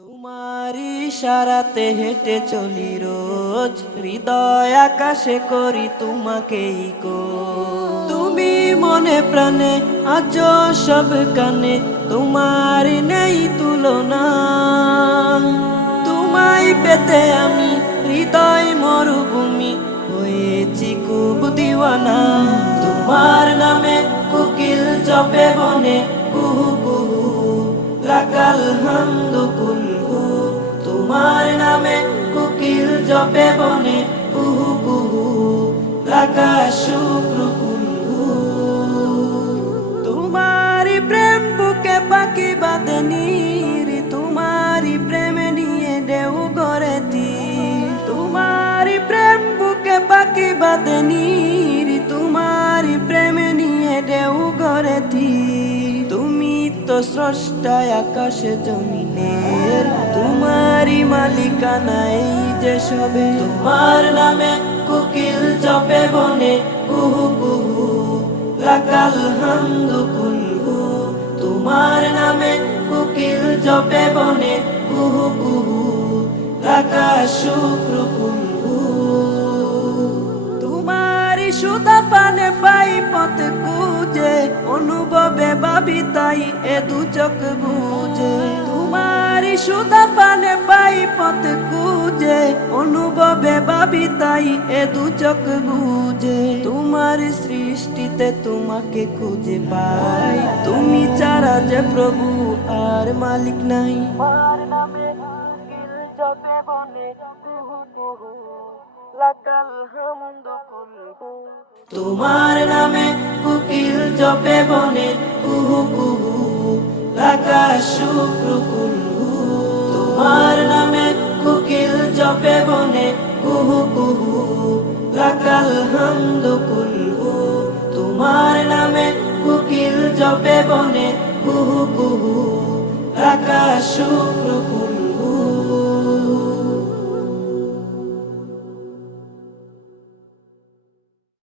তোমারি ইশারাতে হেঁটে চলি রোজ, হৃদয় আকাশে করি তোমাকেই গো। তুমি মনে প্রাণে আজ সব কানে, তোমার নেই তুলনা। তোমায় পেতে আমি হৃদয় মরুভূমি, হয়েছি খুব দিওয়ানা। তোমার নামে কোকিল জপে বনে, কুহু কুহু লাকাল হামদু কুলহু। তোমার নামে কোকিল জপে বনে, কুহু কুহু লাকা শুক্রু কুলহু। তোমারি প্রেম বুকে পাখি বাঁধে নীর, তোমারি প্রেমে নিয়ে ঢেউ গড়ে তীর। তোমারি প্রেম বুকে পাখি বাঁধে নীর, তোমারি প্রেমে নিয়ে ঢেউ গড়ে তীর। তুমি তো স্রষ্টা আকাশ জমিনের, তোমারি মালিকানা এই যে সবে। তোমার নামে কোকিল জপে বনে, কুহু কুহু লাকাল হামদু কুলহু। তোমার নামে কোকিল জপে বনে, কুহু কুহু লাকা শুক্রু কুলহু। তোমারি সুধা পানে পাই পথ খুঁজে, অনুভবে ভাবি তাই এ দু চোখ বুঝে। তোমারি সুধা পানে পাই পথ খুঁজে, অনুভবে ভাবি তাই এ দু চোখ বুঝে। তোমার সৃষ্টিতে তোমাকে খুঁজে পাই, তুমি ছাড়া যে প্রভু আর মালিক নাই। তোমার নামে কোকিল জপে বনে, কুহু কুহু লাকাল হামদু কুলহু। তোমার নামে কোকিল জপে বনে, কুহু কুহু লাকা শুক্রু কুলহু। তোমার নামে কোকিল জপে বনে, কুহু কুহু লাকাল হামদু কুলহু। তোমার নামে কোকিল জপে বনে, কুহু কুহু লাকা শুক্রু কুলহু।